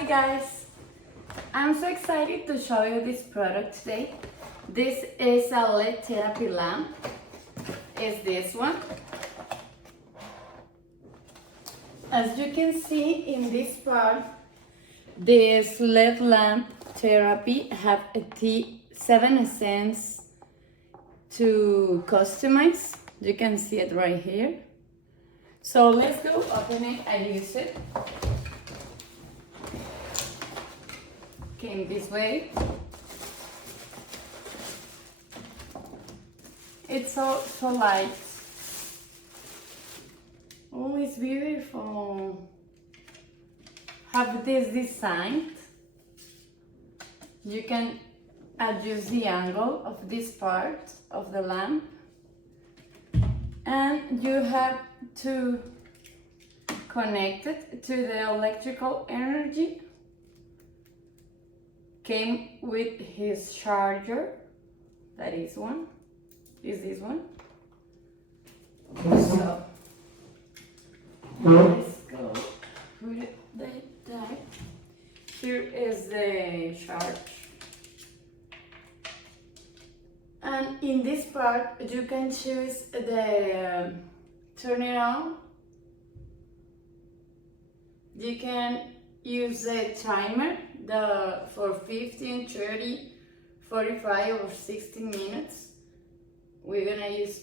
Hi guys! I'm so excited to show you this product today. This is a LED therapy lamp. It's this one. As you can see in this part, this LED lamp therapy have a 7 essence to customize. You can see it right here. So let's go open it and use it. Came this way. It's so light. Oh, it's beautiful. Have this designed. You can adjust the angle of this part of the lamp, and you have to connect it to the electrical energy. Came with his charger. That is one. Is this one? So let's go put it there. Here is the charge. And in this part you can choose the turn it on. You can use the timer for 15, 30, 45 or 60 minutes. We're gonna use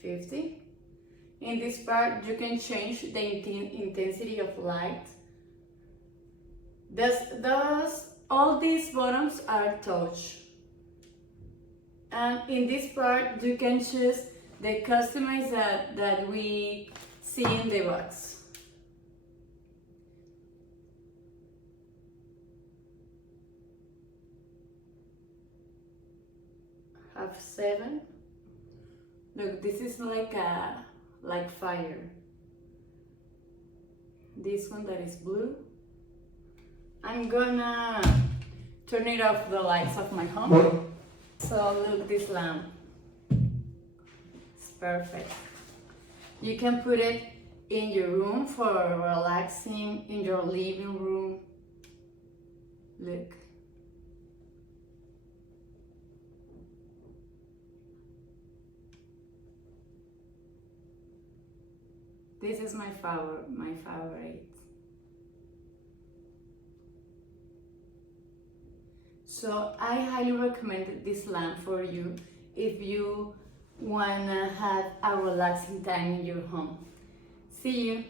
50. In this part you can change the intensity of light. All these buttons are touch. And in this part you can choose the customize that we see in the box. Have 7. Look, this is like fire. This one that is blue. I'm gonna turn it off the lights of my home. So look, this lamp. It's perfect. You can put it in your room for relaxing, in your living room. Look. This is my favorite. So I highly recommend this lamp for you if you wanna have a relaxing time in your home. See you.